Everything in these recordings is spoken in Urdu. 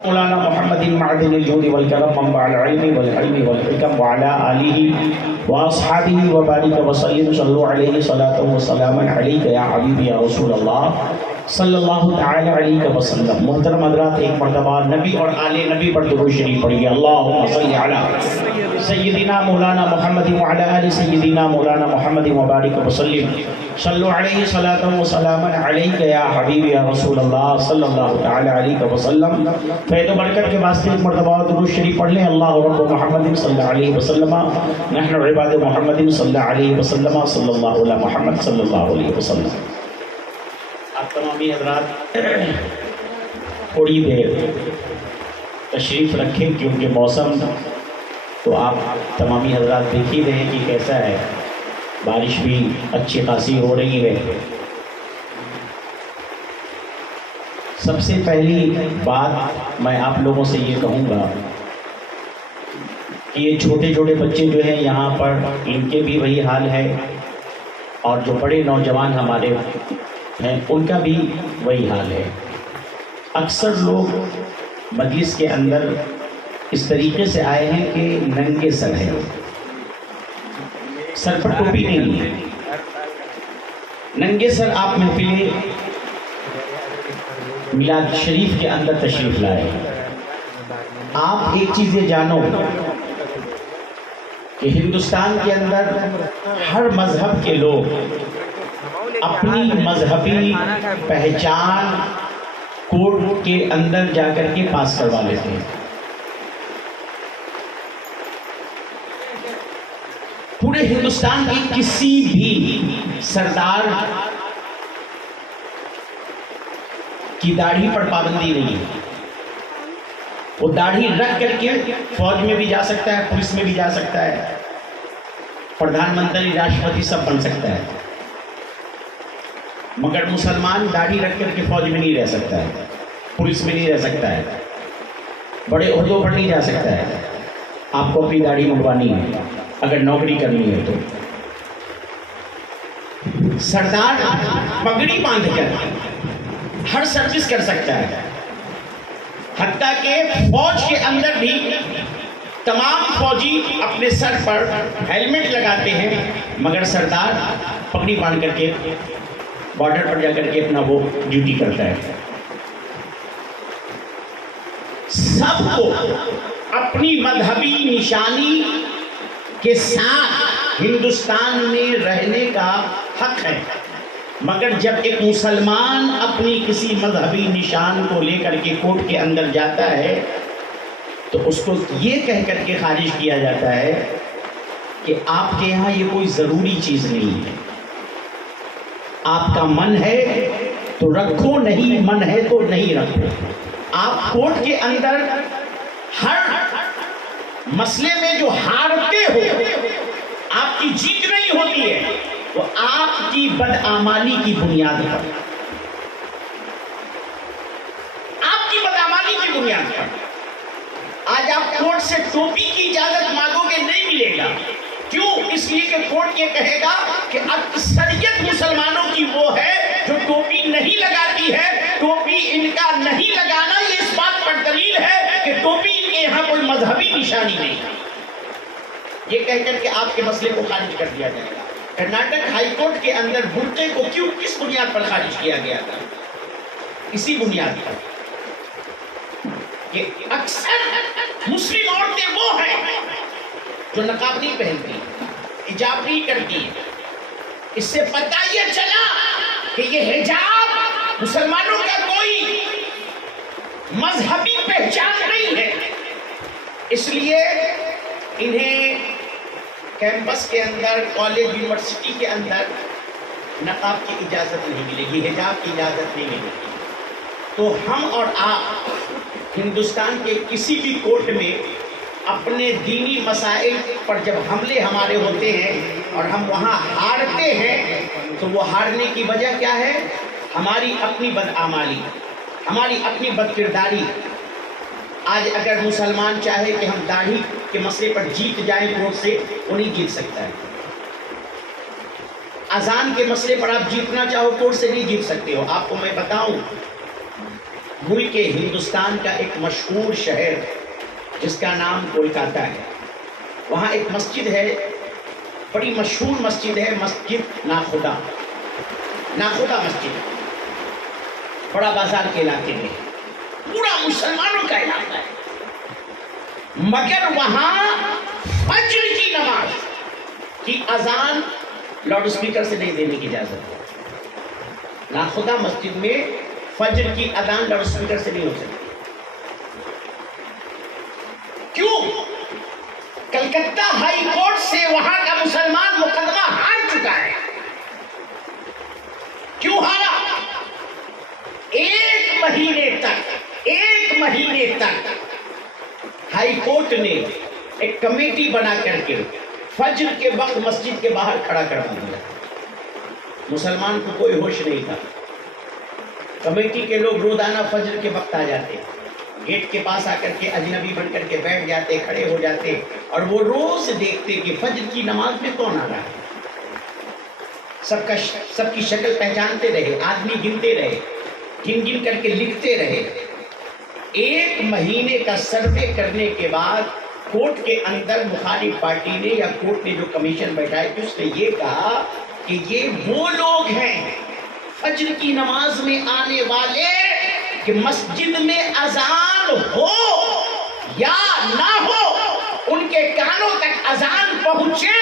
مولانا محمد معدن الجود والکرم منبع العلم والحلم والحکم وعلى آلہ واصحابہ وبارک وسلم صلو علیہ صلاۃ وسلاما علیک یا حبیبی یا رسول اللہ صلی اللہ تعالی علیہ وسلم۔ محترم حضرات، ایک مرتبہ نبی اور آل نبی پر درود شریف پڑھیے۔ اللہم صلی علی سیدنا مولانا محمد وعلی آل سیدنا مولانا محمد وبارک وسلم صلو علیہ صلاۃ وسلاما علیک یا حبیبی یا رسول اللہ صلی اللہ تعالی علیہ وسلم۔ فیض و برکت کے واسطے ایک مرتبہ درود شریف پڑھ لیں۔ اللہ رب محمد صلی اللہ علیہ وسلم، نحن عباد محمد صلی اللہ علیہ وسلم، صلی اللہ علیہ محمد صلی اللہ علیہ وسلم۔ آپ تمامی حضرات تھوڑی دیر تشریف رکھیں کیونکہ موسم تو آپ تمامی حضرات دیکھ ہی رہے ہیں کہ کیسا ہے، بارش بھی اچھی خاصی ہو رہی ہے۔ سب سے پہلی بات میں آپ لوگوں سے یہ کہوں گا کہ یہ چھوٹے چھوٹے بچے جو ہیں یہاں پر، ان کے بھی وہی حال ہے، اور جو بڑے نوجوان ہمارے ہیں ان کا بھی وہی حال ہے۔ اکثر لوگ مجلس کے اندر اس طریقے سے آئے ہیں کہ ننگے سر ہیں، سر پر ٹوپی نہیں ہے، ننگے سر آپ محفل میلاد شریف کے اندر تشریف لائے۔ آپ ایک چیز یہ جانو کہ ہندوستان کے اندر ہر مذہب کے لوگ اپنی مذہبی پہچان کورٹ کے اندر جا کر کے پاس کروا لیتے ہیں۔ پورے ہندوستان کی کسی بھی سردار کی داڑھی پر پابندی نہیں ہے، وہ داڑھی رکھ کر کے فوج میں بھی جا سکتا ہے، پولیس میں بھی جا سکتا ہے، پردھان منتری، راشٹرپتی سب بن سکتا ہے، مگر مسلمان داڑھی رکھ کر کے فوج میں نہیں رہ سکتا ہے، پولیس میں نہیں رہ سکتا ہے، بڑے عہدوں پر نہیں جا سکتا ہے۔ آپ کو اپنی داڑھی منڈوانی ہے اگر نوکری کرنی ہے تو۔ سردار پگڑی باندھ کر ہر سروس کر سکتا ہے، حتیٰ کہ فوج کے اندر بھی تمام فوجی اپنے سر پر ہیلمٹ لگاتے ہیں، مگر سردار پگڑی باندھ کر کے بارڈر پر جا کر کے اپنا وہ ڈیوٹی کرتا ہے۔ سب کو اپنی مذہبی نشانی کے ساتھ ہندوستان میں رہنے کا حق ہے، مگر جب ایک مسلمان اپنی کسی مذہبی نشان کو لے کر کے کورٹ کے اندر جاتا ہے تو اس کو یہ کہہ کر کے خارج کیا جاتا ہے کہ آپ کے یہاں یہ کوئی ضروری چیز نہیں ہے، آپ کا من ہے تو رکھو، نہیں من ہے تو نہیں رکھو۔ آپ کورٹ کے اندر ہر مسئلے میں جو ہارتے ہو، آپ کی جیت نہیں ہوتی ہے، وہ آپ کی بدعمالی کی بنیاد پر، آپ کی بدعمالی کی بنیاد پر۔ آج آپ کورٹ سے ٹوپی کی اجازت مانگو گے، نہیں ملے گا۔ کیوں؟ اس لیے کہ کورٹ یہ کہے گا کہ اکثریت مسلمانوں کی وہ ہے جو ٹوپی نہیں لگاتی ہے، ٹوپی ان کا نہیں لگانا یہ اس بات پر دلیل ہے کہ ٹوپی ان کے یہاں کوئی مذہبی نشانی نہیں۔ یہ کہہ کر کے آپ کے مسئلے کو خارج کر دیا جائے گا۔ کرناٹک ہائی کورٹ کے اندر برقعے کو کیوں، کس بنیاد پر خارج کیا گیا تھا؟ اسی بنیاد پر کہ اکثر مسلم عورتیں وہ ہیں جو نقاب نہیں پہنتی، حجاب نہیں کرتی۔ اس سے پتہ یہ چلا کہ یہ حجاب مسلمانوں کا کوئی مذہبی پہچان نہیں ہے، اس لیے انہیں کیمپس کے اندر، کالج، یونیورسٹی کے اندر نقاب کی اجازت نہیں ملے گی، حجاب کی اجازت نہیں ملے گی۔ تو ہم اور آپ ہندوستان کے کسی بھی کورٹ میں اپنے دینی مسائل پر جب حملے ہمارے ہوتے ہیں اور ہم وہاں ہارتے ہیں تو وہ ہارنے کی وجہ کیا ہے؟ ہماری اپنی بدعمالی، ہماری اپنی بدکرداری۔ آج اگر مسلمان چاہے کہ ہم داڑھی کے مسئلے پر جیت جائیں کورٹ سے، وہ نہیں جیت سکتا ہے۔ اذان کے مسئلے پر آپ جیتنا چاہو کورٹ سے نہیں جیت سکتے ہو۔ آپ کو میں بتاؤں ملک ہندوستان کا ایک مشہور شہر جس کا نام کولکاتہ ہے، وہاں ایک مسجد ہے، بڑی مشہور مسجد ہے، مسجد ناخدا مسجد، بڑا بازار کے علاقے میں، پورا مسلمانوں کا علاقہ ہے، مگر وہاں فجر کی نماز کی اذان لاؤڈ اسپیکر سے نہیں دینے کی اجازت ہے۔ ناخدا مسجد میں فجر کی اذان لاؤڈ اسپیکر سے نہیں ہو سکتی۔ کیوں؟ کلکتہ ہائی کورٹ سے وہاں کا مسلمان مقدمہ ہار چکا ہے۔ کیوں ہارا؟ ایک مہینے تک ہائی کورٹ نے ایک کمیٹی بنا کر کے فجر کے وقت مسجد کے باہر کھڑا کروا دیا۔ مسلمان کو کوئی ہوش نہیں تھا۔ کمیٹی کے لوگ روزانہ فجر کے وقت آ جاتے، گیٹ کے پاس آ کر کے اجنبی بن کر کے بیٹھ جاتے، کھڑے ہو جاتے، اور وہ روز دیکھتے کہ فجر کی نماز میں کون آ رہا ہے۔ سب کی شکل پہچانتے رہے، آدمی گنتے رہے، گن کر کے لکھتے رہے۔ ایک مہینے کا سروے کرنے کے بعد کورٹ کے اندر مخالف پارٹی نے یا کورٹ نے جو کمیشن بیٹھائی تھی اس نے یہ کہا کہ یہ وہ لوگ ہیں فجر کی نماز میں آنے والے کہ مسجد میں اذان ہو یا نہ ہو، ان کے کانوں تک اذان پہنچے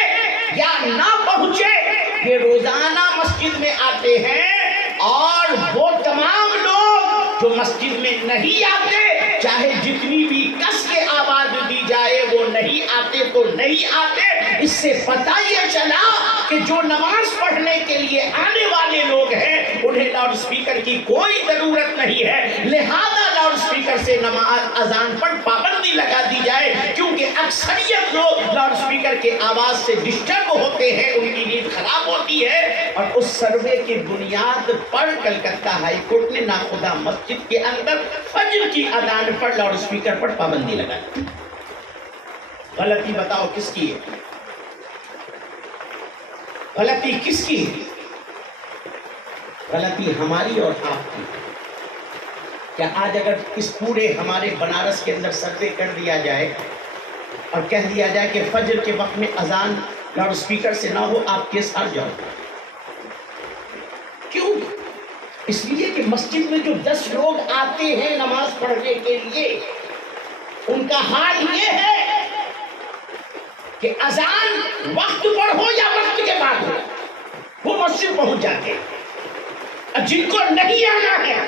یا نہ پہنچے، یہ روزانہ مسجد میں آتے ہیں، اور وہ تمام لوگ جو مسجد میں نہیں آتے، چاہے جتنی بھی کس کے آواز دی جائے، وہ نہیں آتے تو نہیں آتے۔ اس سے پتہ یہ چلا کہ جو نماز پڑھنے کے لیے آنے والے لوگ ہیں انہیں لاؤڈ اسپیکر کی کوئی ضرورت نہیں ہے، لہذا لاؤڈ اسپیکر سے نماز اذان پر پابندی لگا دی جائے، کیونکہ اکثریت لوگ لاؤڈ اسپیکر کے آواز سے ڈسٹرب ہوتے ہیں، ان کی نیند خراب ہوتی ہے۔ اور اس سروے کی بنیاد پر کلکتہ ہائی کورٹ نے ناخدا مسجد کے اندر فجر کی اذان پر لاؤڈ اسپیکر پر پابندی لگا دی۔ غلطی بتاؤ کس کی ہے؟ غلطی کس کی ہے؟ غلطی ہماری اور آپ کی۔ کیا آج اگر اس پورے ہمارے بنارس کے اندر سروے کر دیا جائے اور کہہ دیا جائے کہ فجر کے وقت میں اذان لاؤڈ اسپیکر سے نہ ہو، آپ کیس ہار جاؤ؟ کیوں؟ اس لیے کہ مسجد میں جو 10 لوگ آتے ہیں نماز پڑھنے کے لیے، ان کا حال یہ ہے کہ اذان وقت پر ہو یا وقت کے بعد ہو، وہ مسجد پہنچ جاتے ہیں۔ جن کو نہیں آنا ہے،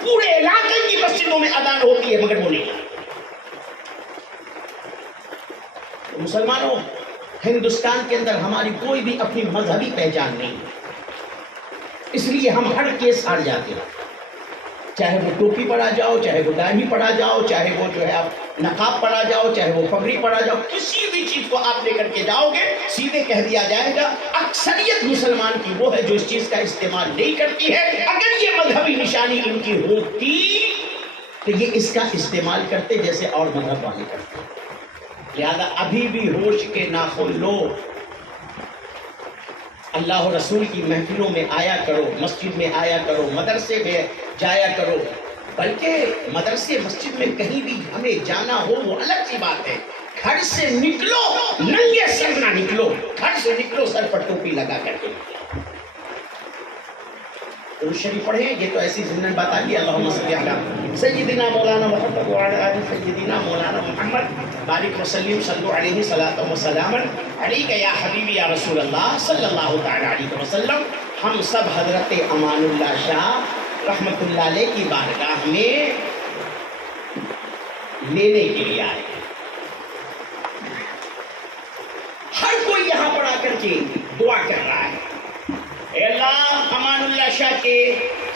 پورے علاقے کی مسجدوں میں اذان ہوتی ہے مگر وہ نہیں آتے۔ مسلمانوں، ہندوستان کے اندر ہماری کوئی بھی اپنی مذہبی پہچان نہیں، اس لیے ہم ہر کیس ہار جاتے ہیں، چاہے وہ ٹوپی پڑا جاؤ، چاہے وہ داڑھی پڑا جاؤ، چاہے وہ جو ہے آپ نقاب پڑا جاؤ، چاہے وہ پگڑی پڑا جاؤ، کسی بھی چیز کو آپ لے کر کے جاؤ گے سیدھے کہہ دیا جائے گا اکثریت مسلمان کی وہ ہے جو اس چیز کا استعمال نہیں کرتی ہے۔ اگر یہ مذہبی نشانی ان کی ہوتی تو یہ اس کا استعمال کرتے جیسے اور مذہب والے کرتے۔ لہذا ابھی بھی ہوش کے ناخن لو، اللہ و رسول کی محفلوں میں آیا کرو، مسجد میں آیا کرو، مدرسے میں جایا کرو، بلکہ مدرسے مسجد میں کہیں بھی ہمیں جانا ہو وہ الگ سی بات ہے، گھر سے نکلو ننگے سر نہ نکلو، گھر سے نکلو سر پر ٹوپی لگا کر کے۔ درود شریف پڑھیں، یہ تو ایسی ضمن بات آ گئی۔ اللہم صلی علی سیدنا مولانا محمد وعلی آل سیدنا مولانا محمد بارک وسلم صلو علیہ صلاۃ و سلام علیک یا حبیبی یا رسول اللہ صلی اللہ تعالی علیہ وسلم۔ ہم سب حضرت امان اللہ شاہ رحمۃ اللہ علیہ کی بارگاہ میں لینے کے لیے آئے۔ ہر کوئی یہاں پر آ کر کے دعا کر رہا ہے، اے اللہ امان اللہ شاہ کے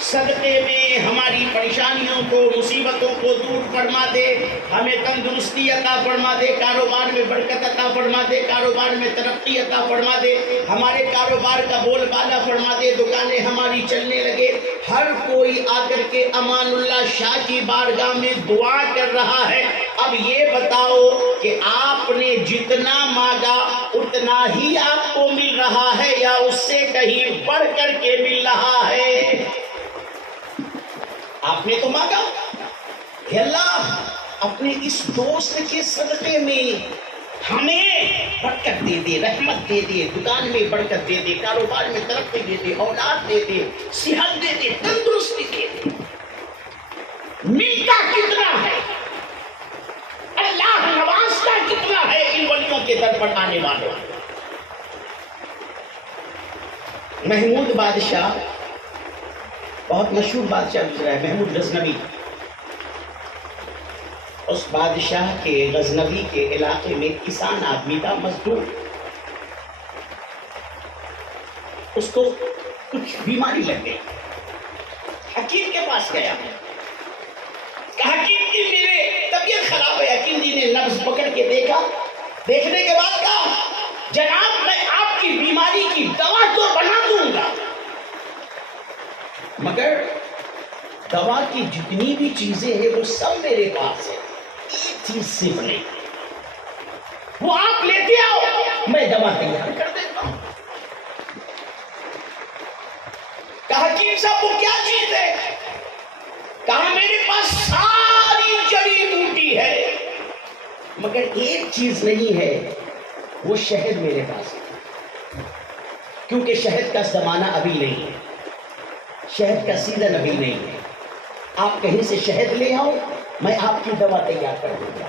صدقے میں ہماری پریشانیوں کو، مصیبتوں کو دور فرما دے، ہمیں تندرستی عطا فرما دے، کاروبار میں برکت عطا فرما دے، کاروبار میں ترقی عطا فرما دے، ہمارے کاروبار کا بول بالا فرما دے، دکانیں ہماری چلنے لگے۔ ہر کوئی آ کر کے امان اللہ شاہ کی بارگاہ میں دعا کر رہا ہے۔ اب یہ بتاؤ کہ آپ نے جتنا مانگا اتنا ہی آپ کو مل رہا ہے یا اس سے کہیں بڑھ کر کے مل رہا ہے؟ آپ نے تو مانگا، کہ اللہ اپنے اس دوست کے صدقے میں ہمیں برکت دے دے، رحمت دے دے، دکان میں برکت دے دے، کاروبار میں ترقی دے دے، اولاد دے دے، صحت دے دے، تندرستی دے دے۔ ملتا کتنا ہے، اللہ نوازتا کتنا ہے ان ولیوں کے در پر آنے والوں۔ محمود بادشاہ بہت مشہور بادشاہ گزرا ہے، محمود غزنوی۔ اس بادشاہ کے غزنوی کے علاقے میں کسان آدمی تھا، مزدور۔ اس کو کچھ بیماری لگ گئی، حکیم کے پاس گیا، حکیم جی میرے طبیعت خراب ہے۔ حکیم جی نے نبض پکڑ کے دیکھا، دیکھنے کے بعد کہا جناب میں آپ کی بیماری کی دوا تو بنا دوں گا، مگر دوا کی جتنی بھی چیزیں ہیں وہ سب میرے پاس ہے، ایک چیز صرف نہیں، وہ آپ لیتے آؤ میں دوا تیار کر دیتا ہوں۔ کہا حکیم صاحب وہ کیا چیز ہے؟ کہا میرے پاس ساری جڑی بوٹی ہے مگر ایک چیز نہیں ہے، وہ شہد میرے پاس ہے، کیونکہ شہد کا زمانہ ابھی نہیں ہے، شہد کا سیزن ابھی نہیں ہے، آپ کہیں سے شہد لے آؤ میں آپ کی دوا تیار کر دوں گا۔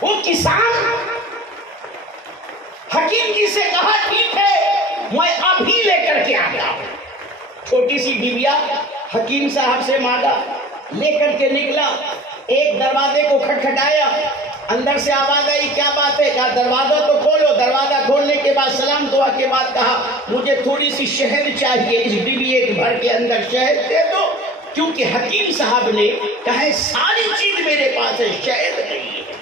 وہ کسان حکیم جی سے کہا ٹھیک ہے میں ابھی لے کر کے آتا ہوں۔ چھوٹی سی ڈبیا حکیم صاحب سے مانگا، لے کر کے نکلا، ایک دروازے کو کھٹکھٹایا، اندر سے آواز آئی کیا بات ہے؟ کہا دروازہ تو کھولو۔ دروازہ کھولنے کے بعد سلام دعا کے بعد کہا مجھے تھوڑی سی شہد چاہیے، اس ڈبیے بھر کے اندر شہد دے دو، کیونکہ حکیم صاحب نے کہا ساری چیز میرے پاس ہے، شہد نہیں ہے۔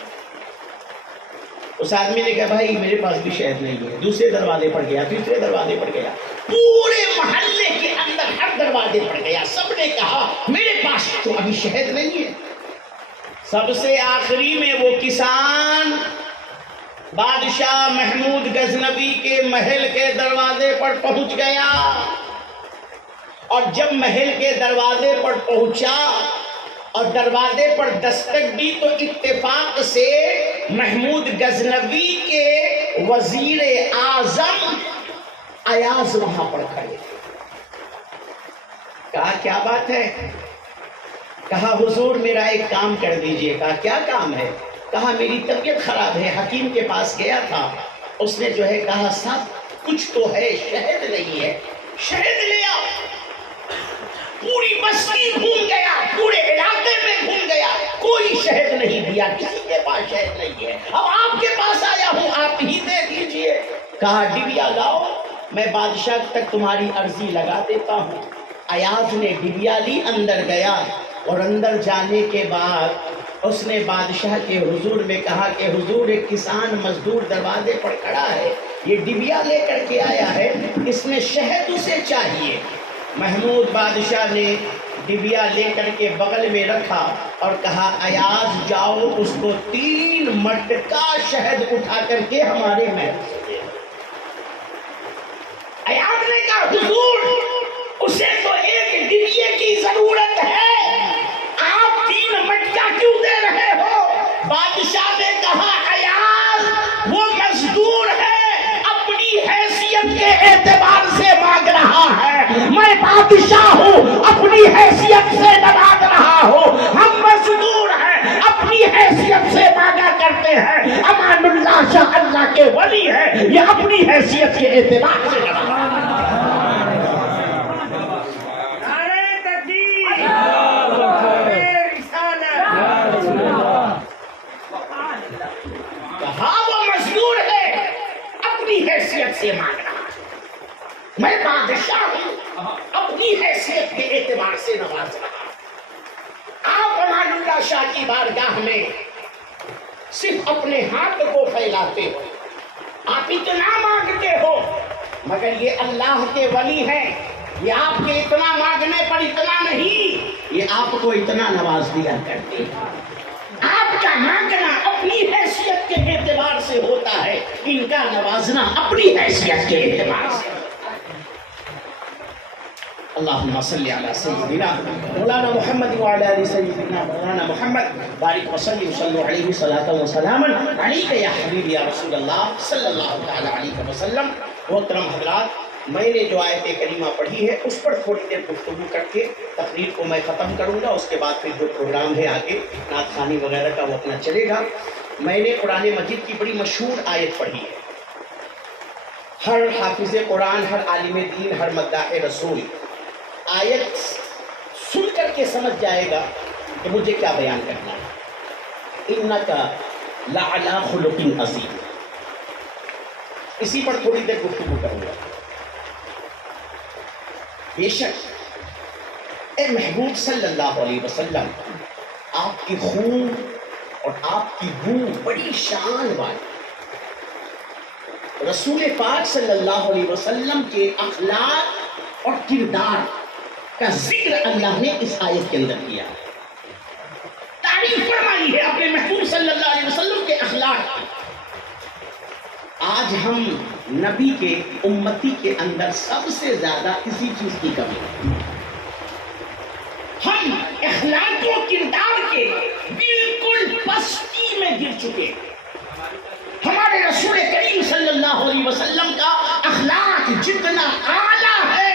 اس آدمی نے کہا بھائی میرے پاس بھی شہد نہیں ہے۔ دوسرے دروازے پر گیا، تیسرے دروازے پر گیا، پورے محلے کے اندر ہر دروازے پر گیا، سب نے کہا میرے پاس تو ابھی شہد نہیں ہے۔ سب سے آخری میں وہ کسان بادشاہ محمود غزنوی کے محل کے دروازے پر پہنچ گیا، اور جب محل کے دروازے پر پہنچا اور دروازے پر دستک دی تو اتفاق سے محمود غزنوی کے وزیر اعظم ایاز وہاں پر کھڑے تھے۔ کہا کیا بات ہے؟ کہا حضور میرا ایک کام کر دیجئے۔ کہا کیا کام ہے؟ کہا میری طبیعت خراب ہے، حکیم کے پاس گیا تھا، اس نے جو ہے کہا سب کچھ تو ہے شہد نہیں ہے، شہد لے آؤ۔ پوری بستی گھوم گیا، پورے علاقے میں گھوم گیا، کوئی شہد نہیں دیا، کسی کے پاس شہد نہیں ہے، اب آپ کے پاس آیا ہوں آپ ہی دے دیجئے۔ کہا ڈبیا لاؤ، میں بادشاہ تک تمہاری عرضی لگا دیتا ہوں۔ ایاز نے ڈبیا لی، اندر گیا، اور اندر جانے کے بعد اس نے بادشاہ کے حضور میں کہا کہ حضور ایک کسان مزدور دروازے پر کھڑا ہے، یہ ڈبیا لے کر کے آیا ہے، اس میں شہد اسے چاہیے۔ محمود بادشاہ نے ڈبیا لے کر کے بغل میں رکھا اور کہا ایاز جاؤ اس کو 3 مٹکا شہد اٹھا کر کے ہمارے محل سے دے۔ ایاز نے کہا حضور اسے تو ایک ڈبیے کی ضرورت ہے، آپ 3 مٹکا کیوں دے رہے ہو؟ بادشاہ نے کہا ایاز وہ مزدور ہے، اپنی حیثیت کے اعتبار سے مانگ رہا ہے، میں بادشاہ ہوں اپنی حیثیت سے نہ مانگ رہا ہوں، ہم مزدور ہیں اپنی حیثیت سے مانگا کرتے ہیں، امان اللہ شاہ اللہ کے ولی ہے، یہ اپنی حیثیت کے اعتبار سے نہ مانگا۔ حیثیت سے مانگ رہا ہے، میں بادشاہ ہوں اپنی حیثیت کے اعتبار سے نواز رہا۔ آپ امان اللہ شاہ کی بارگاہ میں صرف اپنے ہاتھ کو پھیلاتے ہو، آپ اتنا مانگتے ہو، مگر یہ اللہ کے ولی ہیں، یہ آپ کے اتنا مانگنے پر اتنا نہیں، یہ آپ کو اتنا نواز دیا کرتے ہیں۔ آپ کا مانگنا اپنی حیثیت کے اعتبار سے ہوتا ہے، ان کا نوازنا اپنی حیثیت کے اعتبار سے۔ اللهم صل على سيدنا مولانا محمد وعلى ال سيدنا مولانا محمد بارك وسلم وصلوا عليه صلاة وسلاما عليك يا حبيبي يا رسول اللہ صلی اللہ تعالی علیہ وسلم. محترم حضرات، میں نے جو آیت کریمہ پڑھی ہے اس پر تھوڑی دیر گفتگو کر کے تقریر کو میں ختم کروں گا. اس کے بعد پھر جو پروگرام ہے آگے نعت خوانی وغیرہ کا وہ اپنا چلے گا. میں نے قرآن مجید کی بڑی مشہور آیت پڑھی ہے. ہر حافظ قرآن، ہر عالم دین، ہر مداح رسول آیت سن کر کے سمجھ جائے گا کہ مجھے کیا بیان کرنا ہے. اِنَّكَ لَعَلَىٰ خُلُقٍ عَظِيمٍ. اسی پر تھوڑی دیر گفتگو کروں گا. بے شک اے محبوب صلی اللہ علیہ وسلم، آپ کی خون اور آپ کی بو بڑی شان والی. رسول پاک صلی اللہ علیہ وسلم کے اخلاق اور کردار کا ذکر اللہ نے اس آیت کے اندر کیا. تعریف فرمائی ہے اپنے محبوب صلی اللہ علیہ وسلم کے اخلاق. آج ہم نبی کے امتی کے اندر سب سے زیادہ اسی چیز کی کمی ہے. ہم اخلاق و کردار کے بالکل پستی میں گر چکے. ہمارے رسول کریم صلی اللہ علیہ وسلم کا اخلاق جتنا اعلیٰ ہے،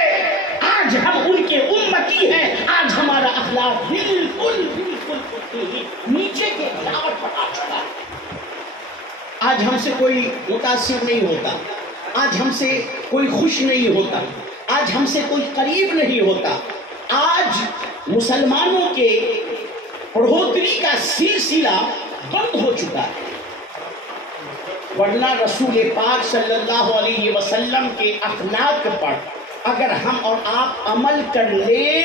آج ہم ان کے امتی ہیں. آج ہمارا اخلاق بالکل نیچے کے گراوٹ پر آ چکا ہے. آج ہم سے کوئی متاثر نہیں ہوتا، آج ہم سے کوئی خوش نہیں ہوتا، آج ہم سے کوئی قریب نہیں ہوتا. آج مسلمانوں کے بڑھوتری کا سلسلہ بند ہو چکا ہے. ورنہ رسول پاک صلی اللہ علیہ وسلم کے اخلاق پر اگر ہم اور آپ عمل کر لیں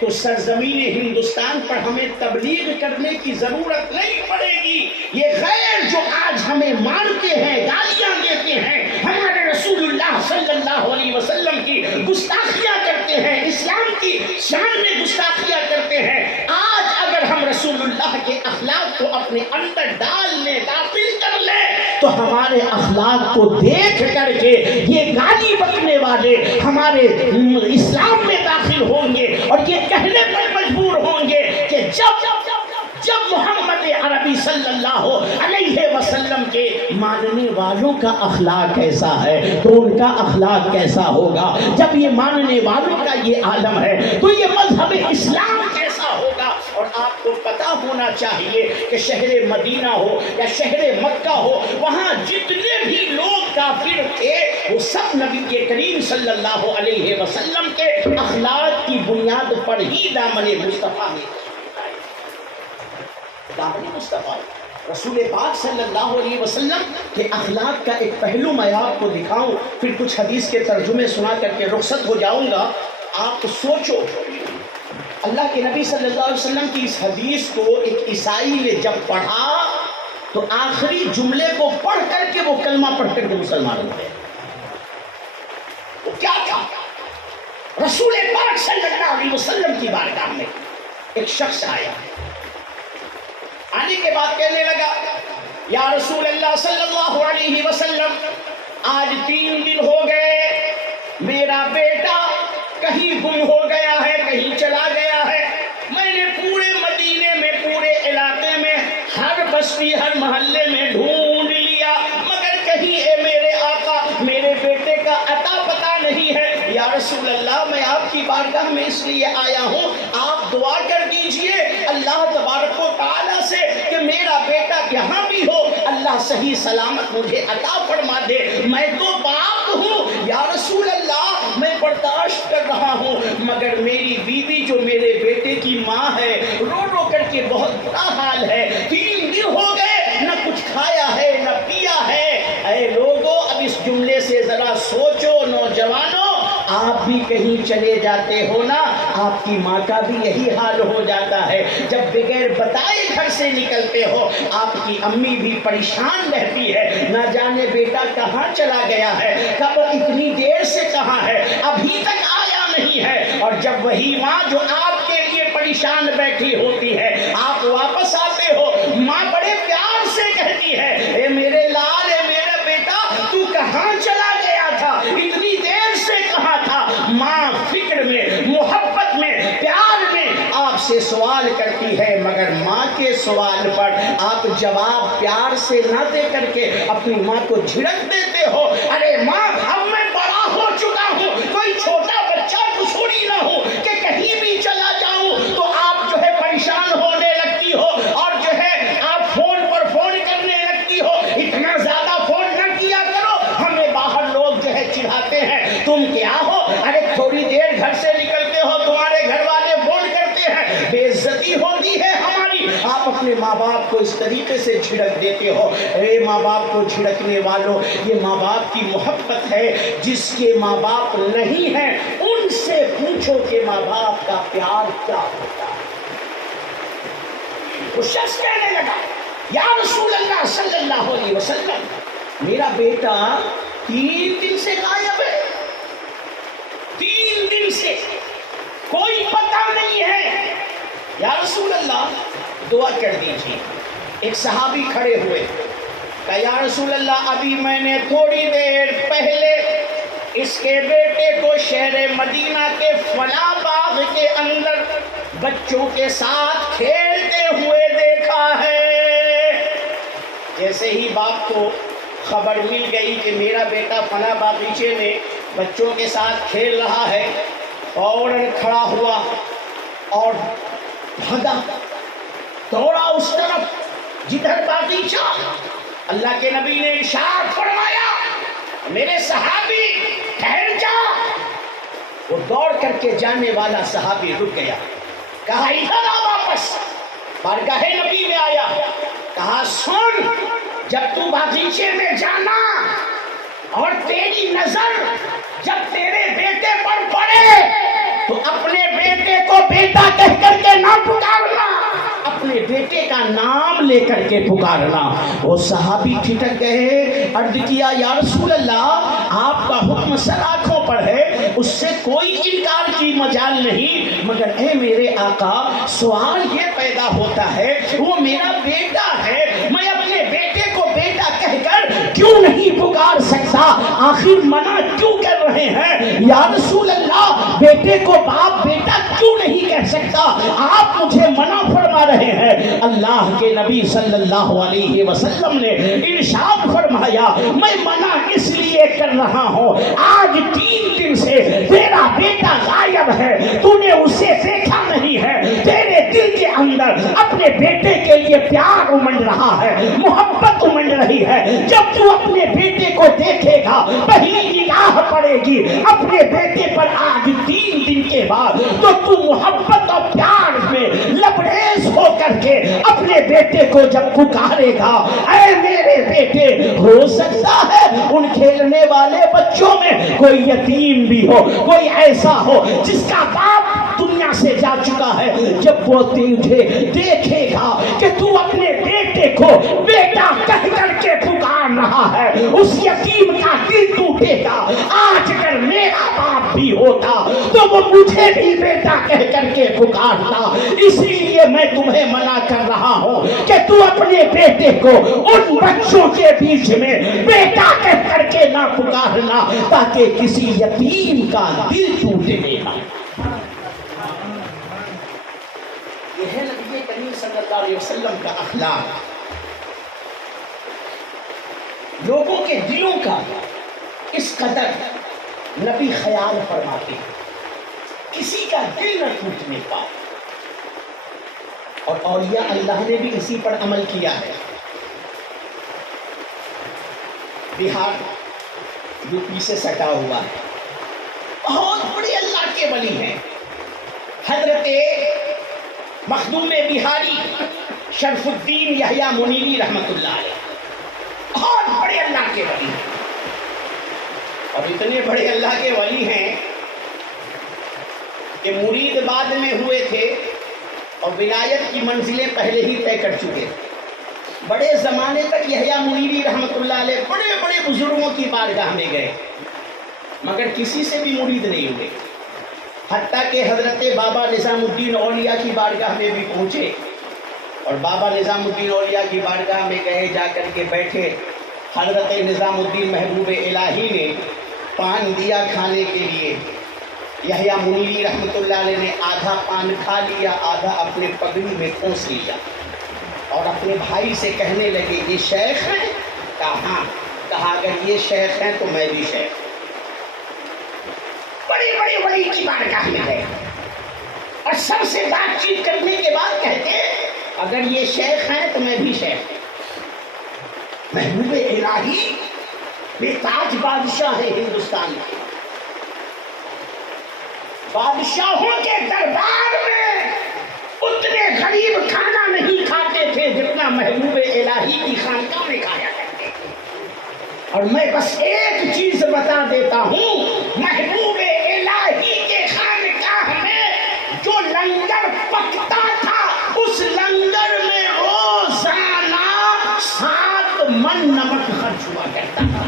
تو سرزمین ہندوستان پر ہمیں تبلیغ کرنے کی ضرورت نہیں پڑے گی. یہ غیر جو آج ہمیں مارتے ہیں، گالیاں دیتے ہیں، ہمارے رسول اللہ صلی اللہ علیہ وسلم کی گستاخیاں کرتے ہیں، اسلام کی شان میں گستاخیاں کرتے ہیں، آج اگر ہم رسول اللہ کے اخلاق کو اپنے اندر ڈال لیں، داخل کر لیں، تو ہمارے اخلاق کو دیکھ کر کے یہ گالی بکنے والے ہمارے اسلام میں داخل ہوں گے اور یہ کہنے پر مجبور ہوں گے کہ جب محمد عربی صلی اللہ علیہ وسلم کے ماننے والوں کا اخلاق کیسا ہے تو ان کا اخلاق کیسا ہوگا. جب یہ ماننے والوں کا یہ عالم ہے تو یہ مذہب اسلام کیسا ہوگا. اور آپ کو پتا ہونا چاہیے کہ شہر مدینہ ہو یا شہر مکہ ہو، وہاں جتنے بھی لوگ کافر تھے وہ سب نبی کریم صلی اللہ علیہ وسلم کے اخلاق کی بنیاد پر ہی دامن مصطفیٰ میں مصطفیٰ رسول پاک صلی اللہ علیہ وسلم کے اخلاق کا ایک پہلو میں آپ کو دکھاؤں، پھر کچھ حدیث کے ترجمے سنا کر کے رخصت ہو جاؤں گا. آپ سوچو، اللہ کے نبی صلی اللہ علیہ وسلم کی اس حدیث کو ایک عیسائی نے جب پڑھا تو آخری جملے کو پڑھ کر کے وہ کلمہ پڑھ کر کے مسلمان ہو گئے. وہ کیا تھا؟ رسول پاک صلی اللہ علیہ وسلم کی بارگاہ میں ایک شخص آیا. آنے کے بعد کہنے لگا، یا رسول اللہ صلی اللہ علیہ وسلم، آج 3 دن ہو گئے میرا بیٹا کہیں گم ہو گیا ہے، کہیں چلا گیا ہے. میں نے پورے مدینے میں، پورے علاقے میں، ہر بستی، ہر محلے میں ڈھونڈ لیا، مگر کہیں اے میرے آقا میرے بیٹے کا عطا پتہ نہیں ہے. یا رسول اللہ، میں آپ کی بارگاہ میں اس لیے آیا ہوں، آپ دعا کر دیجئے اللہ تبارک و تعالیٰ سے کہ میرا بیٹا جہاں بھی ہو اللہ صحیح سلامت مجھے عطا فرما دے. میں تو باپ ہوں یا رسول اللہ، میں برداشت کر رہا ہوں، مگر میری بیوی جو میرے بیٹے کی ماں ہے رو رو کر کے بہت برا حال ہے. 3 دن ہو گئے، نہ کچھ کھایا ہے نہ پیا ہے. اے لوگو، اب اس جملے سے ذرا سوچو. نوجوانوں، آپ بھی کہیں چلے جاتے ہو نا، آپ کی ماں کا بھی یہی حال ہو جاتا ہے. جب بغیر بتائے گھر سے نکلتے ہو آپ کی امی بھی پریشان رہتی ہے، نہ جانے بیٹا کہاں چلا گیا ہے، کب اتنی دیر سے کہاں ہے، ابھی تک آیا نہیں ہے. اور جب وہی ماں جو آپ کے لیے پریشان بیٹھی ہوتی ہے، آپ واپس آتے ہو، ماں بڑے پیار سے کہتی ہے، اے میرے لال، اے میرا بیٹا، تو کہاں چلا گیا تھا، اتنی دیر سے کہاں تھا. ماں فکر میں سوال پر آپ جواب پیار سے نہ دے کر کے اپنی ماں کو جھڑک دیتے ہو. ارے ماں اب میں بڑا ہو چکا ہوں, کوئی چھوٹا بچہ تو تھوڑی نہ ہو کہ کہیں بھی چلا جاؤں تو آپ جو ہے پریشان ہونے لگتی ہو اور جو ہے آپ فون پر فون کرنے لگتی ہو. اتنا زیادہ فون نہ کیا کرو, ہمیں باہر لوگ جو ہے چڑھاتے ہیں تم کیا ہو. ارے تھوڑی دیر گھر سے نکلتے ہو تمہارے گھر والے فون کرتے ہیں, بے عزتی ہوتی ہے ہماری. آپ اپنے ماں باپ کو اس طریقے سے جھڑک دیتے ہو. اے ماں باپ کو جھڑکنے والوں, یہ ماں باپ کی محبت ہے. جس کے ماں باپ نہیں ہیں ان سے پوچھو کہ ماں باپ کا پیار کیا ہوتا ہے. وہ شخص کہنے لگا یا رسول اللہ صلی اللہ علیہ وسلم, میرا بیٹا 3 دن سے غائب ہے, 3 دن سے کوئی پتہ نہیں ہے. یا رسول اللہ دعا کر دیجیے. ایک صحابی کھڑے ہوئے, کہا یا رسول اللہ ابھی میں نے تھوڑی دیر پہلے اس کے بیٹے کو شہر مدینہ کے فلاں باغ کے اندر بچوں کے ساتھ کھیلتے ہوئے دیکھا ہے. جیسے ہی باپ کو خبر مل گئی کہ میرا بیٹا فلاں باغیچے میں بچوں کے ساتھ کھیل رہا ہے, فوراً کھڑا ہوا اور بھاگا, دوڑا اس طرف جدھر باغیچہ. اللہ کے نبی نے ارشاد فرمایا میرے صحابی ٹھہر جا. وہ دوڑ کر کے جانے والا صحابی رک گیا, کہا ادھر آ واپس. بارگاہ نبی میں آیا, کہا سن, جب تو باغیچے میں جانا اور تیری نظر جب تیرے بیٹے پر پڑے تو اپنے بیٹے کو بیٹا کہہ کر کے نہ پکارنا, اپنے بیٹے کا نام لے کر کے پکارنا. وہ صحابی ٹھٹک گئے, عرض کیا یا رسول اللہ آپ کا حکم سر آنکھوں پر ہے, اس سے کوئی انکار کی مجال نہیں, مگر اے میرے آقا سوال یہ پیدا ہوتا ہے وہ میرا بیٹا ہے, میں اپنے بیٹے کو بیٹا کہہ کر کیوں نہیں پکار سکتا, آخر منع کیوں کر رہے ہیں. یا رسول اللہ بیٹے کو باپ بیٹا کیوں نہیں کہہ سکتا, آپ مجھے منع فرما رہے ہیں. اللہ کے نبی صلی اللہ علیہ وسلم نے ارشاد فرمایا میں منع اس لیے کر رہا ہوں, آج 3 دن سے تیرا بیٹا غائب ہے, تو نے اسے دیکھا نہیں ہے, تیرے دل کے اندر اپنے بیٹے کے لیے پیار امنڈ رہا ہے, محبت امنڈ رہی ہے. جب تو اپنے بیٹے کو دیکھے گا پہلی نگاہ پڑے گی اپنے بیٹے پر آج 3 دن کے بعد, تو تو محبت اور پیار میں لبریز ہو کر کے اپنے بیٹے کو جب پکارے گا اے میرے بیٹے, ہو سکتا ہے ان کھیلنے والے بچوں میں کوئی یتیم بھی ہو, کوئی ایسا ہو جس کا باپ دنیا سے جا چکا ہے, جب وہ تجھے دیکھے گا کہ تو اپنے بیٹے کو بیٹا کہہ کر کے پکار رہا ہے, اس یتیم کا دل ٹوٹے گا. آج اگر میرا باپ بھی ہوتا تو وہ مجھے بھی بیٹا کہہ کر کے پکارتا. اسی لیے میں تمہیں منع کر رہا ہوں کہ تو اپنے بیٹے کو ان بچوں کے بیچ میں بیٹا کہہ کر کے نہ پکارنا تاکہ کسی یتیم کا دل ٹوٹے گا. یہ ہے نبی کریم صلی اللہ علیہ وسلم کا اخلاق, لوگوں کے دلوں کا اس قدر نبی خیال فرماتے ہیں کسی کا دل نہ ٹوٹنے پائے. اور اولیاء اللہ نے بھی اسی پر عمل کیا ہے. بہار یوپی سے سٹا ہوا ہے, بہت بڑے اللہ کے ولی ہیں, حضرت مخدوم بہاری شرف الدین یحییٰ منیری رحمت اللہ علیہ, بہت بڑے اللہ کے ولی ہیں. اور اتنے بڑے اللہ کے ولی ہیں کہ مرید بعد میں ہوئے تھے اور ولایت کی منزلیں پہلے ہی طے کر چکے تھے. بڑے زمانے تک یحییٰ منیری رحمت اللہ علیہ بڑے بڑے بزرگوں کی بارگاہ میں گئے مگر کسی سے بھی مرید نہیں ہوئے, حتیٰ کہ حضرت بابا نظام الدین اولیاء کی بارگاہ میں بھی پہنچے اور بابا نظام الدین اولیاء کی بارگاہ میں گئے, جا کر کے بیٹھے. حضرت نظام الدین محبوب الہی نے پان دیا کھانے کے لیے, یحییٰ منیری رحمت اللہ علیہ نے آدھا پان کھا لیا, آدھا اپنے پگڑی میں پھونس لیا. اپنے بھائی سے کہنے لگے یہ شیخ ہیں؟ کہا ہاں۔ کہا اگر یہ شیخ ہیں تو میں بھی شیخ۔ بڑے بڑے ولی کی بارگاہ میں گئے اور سب سے بات چیت کرنے کے بعد کہتے اگر یہ شیخ ہیں تو میں بھی شیخ۔ محبوب الہی بے تاج بادشاہ ہے ہندوستان کے، بادشاہوں کے دربار میں اتنے غریب کھانا نہیں کھاتے تھے جتنا محبوب الہی کی خانقاہ میں کھایا کرتے تھے۔ اور میں بس ایک چیز بتا دیتا ہوں، محبوب الہی کے خانقاہ میں جو لنگر پکتا تھا اس لنگر میں روزانہ 7 من نمک خرچ ہوا کرتا تھا۔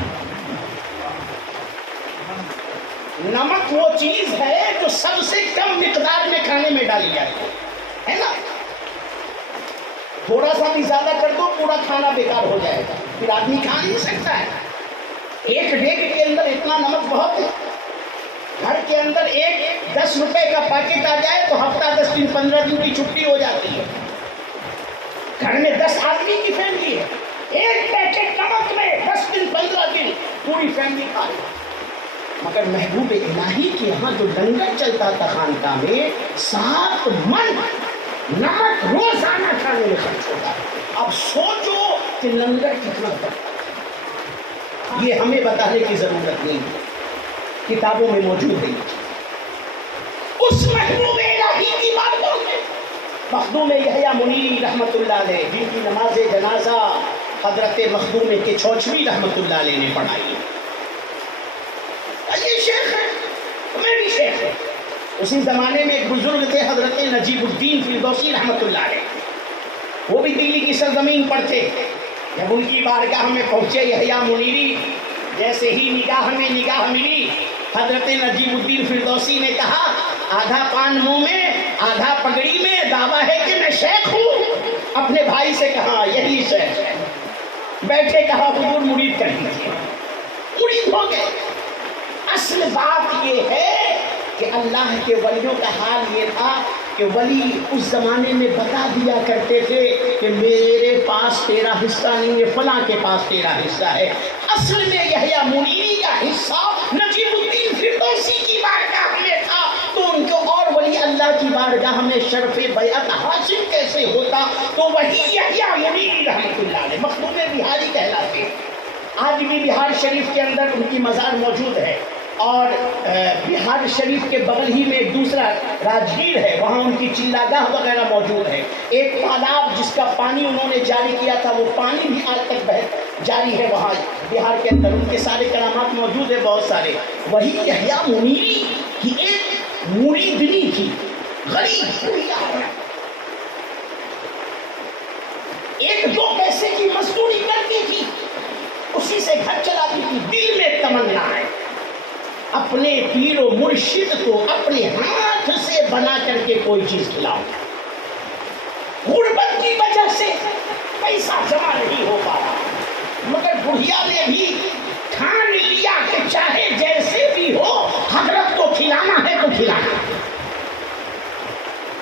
نمک وہ چیز ہے جو سب سے کم مقدار میں کھانے میں ڈالی جاتی ہے نا؟ تھوڑا سا بھی زیادہ کر دو پورا کھانا بیکار ہو جائے گا، پھر آدمی کھا نہیں سکتا ہے۔ ایک ڈیگ کے اندر اتنا نمک بہت ہے۔ گھر کے اندر ایک 10 روپے کا پیکٹ آ جائے تو ہفتہ 10 دن 15 دن کی چھٹی ہو جاتی ہے۔ گھر میں 10 آدمی کی فیملی ہے، ایک پیکٹ نمک میں 10 دن 15 دن پوری فیملی کھا رہی ہے۔ مگر محبوب الہی کے یہاں جو لنگر چلتا تھا خانقاہ میں 7 من نمک روزانہ کھانے میں خرچ ہوتا۔ اب سوچو کہ لنگر کتنا بڑا، یہ ہمیں بتانے کی ضرورت نہیں ہے، کتابوں میں موجود ہے۔ اس محبوب الہی کی بارگاہ میں مخدوم یحییٰ منیری رحمت اللہ علیہ، جن کی نماز جنازہ حضرت مخدوم کے چھوچوی رحمت اللہ علیہ نے پڑھائی، یہ شیخ ہے، میں بھی شیخ ہوں۔ اسی زمانے میں ایک بزرگ تھے حضرت نجیب الدین فردوسی رحمت اللہ علیہ، وہ بھی دلی کی سرزمین پر تھے۔ جب ان کی بارگاہ میں پہنچے یحییٰ منیری، جیسے ہی نگاہ میں نگاہ ملی، حضرت نجیب الدین فردوسی نے کہا آدھا پان منہ میں آدھا پگڑی میں، دعویٰ ہے کہ میں شیخ ہوں۔ اپنے بھائی سے کہا یہی شیخ ہے، بیٹھے کہا حضور مرید کر دیجیے، مرید ہو گئے۔ اصل بات یہ ہے کہ اللہ کے ولیوں کا حال یہ تھا کہ ولی اس زمانے میں بتا دیا کرتے تھے کہ میرے پاس تیرا حصہ نہیں ہے، فلاں کے پاس تیرا حصہ ہے۔ اصل میں یحییٰ منیری کا حصہ نجیب الدین فردوسی کی بارگاہ میں تھا، تو ان کو اور ولی اللہ کی بارگاہ میں شرف بیعت حاصل کیسے ہوتا؟ تو وہی یحییٰ منیری رحمت اللہ علیہ مخدوم بہاری کہلاتے ہیں۔ آج بھی بہار شریف کے اندر ان کی مزار موجود ہے، اور بہار شریف کے بغل ہی میں ایک دوسرا راجگیر ہے، وہاں ان کی چلاگاہ وغیرہ موجود ہے۔ ایک تالاب جس کا پانی انہوں نے جاری کیا تھا، وہ پانی بھی آج تک جاری ہے وہاں بہار کے اندر، ان کے سارے کرامات موجود ہیں بہت سارے۔ وہی یحییٰ منیری کی ایک مریدنی تھی، غریب بڑھیا، 1-2 پیسے کی مزدوری کرتی تھی، اسی سے گھر چلاتی تھی۔ دل میں تمنا ہے اپنے پیر و مرشد کو اپنے ہاتھ سے بنا کر کے کوئی چیز کھلاؤ۔ غربت کی وجہ سے پیسہ جمع نہیں ہو پا رہا، مگر بڑھیا نے بھی ٹھان لیا کہ چاہے جیسے بھی ہو حضرت کو کھلانا ہے تو کھلانا۔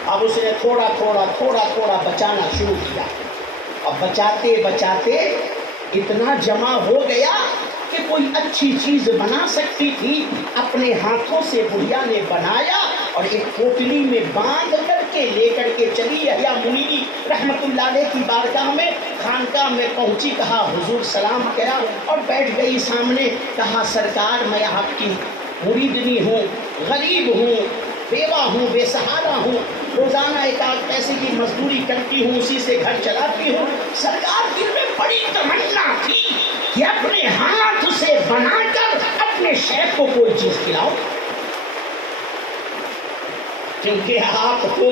اب اس نے تھوڑا تھوڑا بچانا شروع کیا، اب بچاتے بچاتے اتنا جمع ہو گیا کہ کوئی اچھی چیز بنا سکتی تھی، اپنے ہاتھوں سے بڑھیا نے بنایا اور ایک پوٹلی میں باندھ کر کے لے کر کے چلی یحییٰ منیری رحمت اللہ علیہ کی بارگاہ میں۔ خانقاہ میں پہنچی، کہا حضور سلام کیا اور بیٹھ گئی سامنے۔ کہا سرکار میں آپ کی مریدنی ہوں، غریب ہوں، بیوہ ہوں، بے سہارا ہوں، روزانہ 1-8 پیسے کی مزدوری کرتی ہوں، اسی سے گھر چلاتی ہوں۔ سرکار دل میں بڑی تمنا تھی کہ اپنے ہاتھ سے بنا کر اپنے شیخ کو کوئی چیز کھلاؤ، کیونکہ آپ کو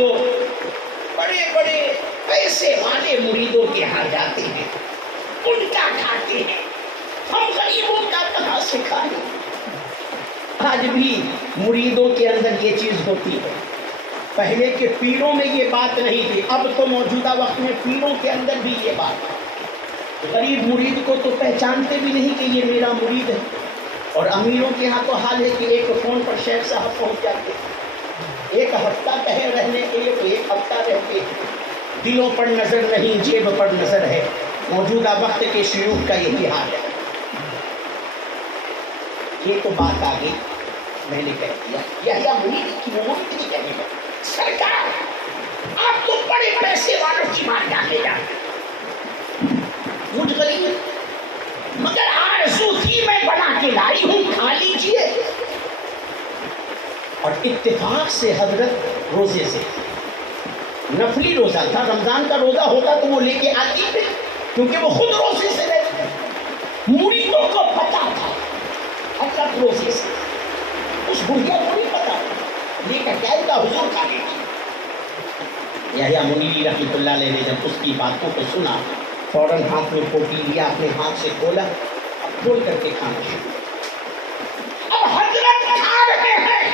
بڑے بڑے پیسے والے مریدوں کے ہاں جاتے ہیں، ان کا کھاتے ہیں، ہم غریبوں کا کہاں سے کھائیں؟ آج بھی مریدوں کے اندر یہ چیز ہوتی ہے۔ پہلے کے پیروں میں یہ بات نہیں تھی، اب تو موجودہ وقت میں پیروں کے اندر بھی یہ بات ہے۔ غریب مرید کو تو پہچانتے بھی نہیں کہ یہ میرا مرید ہے، اور امیروں کے ہاں تو حال ہے کہ ایک فون پر شیخ صاحب پہنچ جاتے ہیں، 1 ہفتہ کہے رہنے کے لیے تو 1 ہفتہ رہتے ہیں۔ دلوں پر نظر نہیں جیب پر نظر ہے. موجودہ وقت کے شیوخ کا یہی حال ہے. یہ تو بات آگے میں نے کہہ دیا. یحییٰ منیر کی وہ نہیں کہنے گا سرکار آپ تو بڑے پیسے والوں کی بات ڈالے جا مجھ غریب مگر آرزو تھی میں بنا کے لائی ہوں کھا لیجیے. اور اتفاق سے حضرت روزے سے نفلی روزہ تھا, رمضان کا روزہ ہوتا تو وہ لے کے آتی تھے کیونکہ وہ خود روزے سے رہتے. مریدوں کو پتا تھا حضرت روزے سے, اس بڑھیا کو نہیں پتا لے کر کیا کا حضور کھا لیجیے. یحییٰ منیری رحمۃ اللہ علیہ نے جب اس کی باتوں کو سنا فوراً ہاتھ میں پوٹی لیا, اپنے ہاتھ سے کھولا, اب کھول کر کے کھانا شروع. اب حضرت کھا رہے ہیں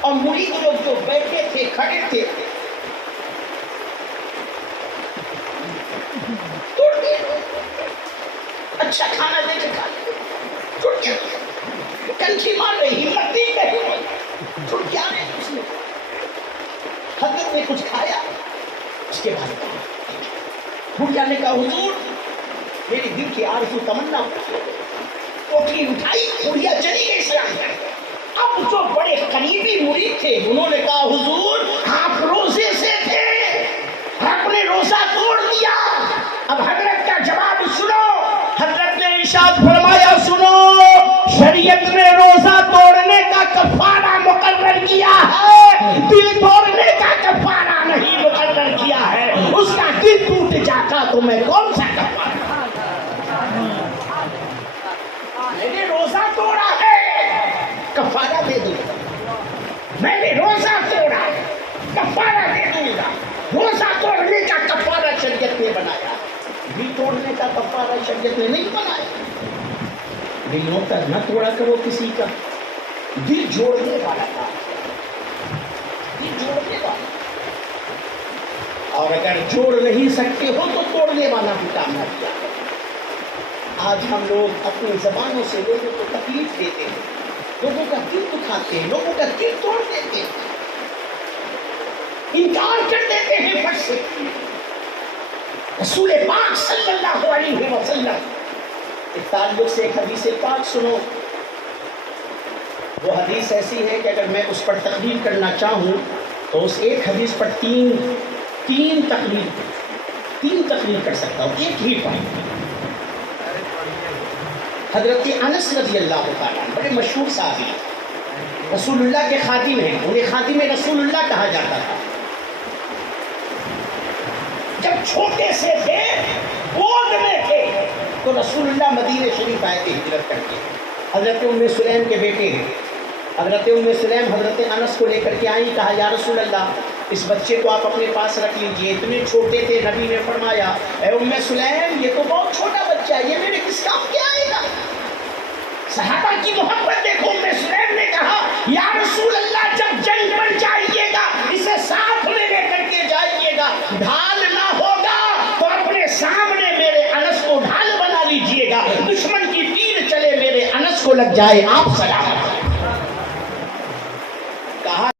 اور مرید لوگ جو بیٹھے تھے کھڑے تھے اچھا کھانا دے کے کھا ٹوٹ گیا, کنچی مار رہی, ہمت نہیں کہی, ٹوٹ گیا نہیں. اس نے حضرت نے کچھ کھایا, اس کے بعد کہا بڑھیا نے کہا حضور میری دل کی آرزو تمنا کوٹھی اٹھائی, بڑھیا چلی گئی اسلام کر. اب جو بڑے قریبی مرید تھے انہوں نے کہا حضور آپ روزے سے تھے, آپ نے روزہ توڑ دیا. اب حضرت کا جواب سنو. حضرت نے ارشاد فرمایا سنو, شریعت نے روزہ توڑنے کا کفارہ مقرر کیا ہے, دل توڑنے کا کفارہ نہیں مقرر کیا ہے. اس کا دل ٹوٹ جاتا تو میں کون سا کفارہ, میں نے روزہ توڑا ہے کفارہ دے دوں گا, میں نے روزہ توڑا کفارہ دے دوں گا. روزہ توڑنے کا کفارہ شریعت نے بنایا, دل توڑنے کا کفارہ شریعت نے نہیں بنایا. دلوں کا نہ توڑا کرو کسی کا, دل جوڑنے والا تھا, دل جوڑنے والا. اور اگر جوڑ نہیں سکتے ہو تو توڑنے والا بھی کام نہ کیا. آج ہم لوگ اپنی زبانوں سے لوگوں کو تکلیف دیتے ہیں, لوگوں کا دل دکھاتے ہیں, لوگوں کا دل توڑ دیتے ہیں, انکار کر دیتے ہیں فٹ سے. رسول پاک صلی اللہ علیہ وسلم اس تعلق سے ایک حدیث پاک سنو. وہ حدیث ایسی ہے کہ اگر میں اس پر تقریر کرنا چاہوں تو اس ایک حدیث پر تین تقریر کر سکتا ہوں ایک ہی پوائنٹ. حضرت انس رضی اللہ تعالیٰ بڑے مشہور صحابی, رسول اللہ کے خادم ہیں, انہیں خادم رسول اللہ کہا جاتا تھا. جب چھوٹے سے تھے, گود میں تھے, تو رسول اللہ مدینہ شریف آئے تھے ہجرت کر کے. حضرت ام سلیم کے بیٹے ہیں. حضرت ام سلیم حضرت انس کو لے کر کے آئی, کہا یا رسول اللہ اس بچے کو آپ اپنے پاس رکھ لیجئے, اتنے چھوٹے تھے. نبی نے فرمایا اے ام سلیم یہ تو بہت چھوٹا بچہ ہے, یہ میرے کس کام کے آئے گا. صحابہ کی محبت دیکھو. ام سلیم نے کہا یا رسول اللہ جب جنگ پر جائیے گا اسے ساتھ میں لے کر کے جائیے گا, ڈھال نہ ہوگا تو اپنے سامنے میرے انس کو ڈھال بنا لیجئے گا, دشمن کی تیر چلے میرے انس کو لگ جائے آپ سلام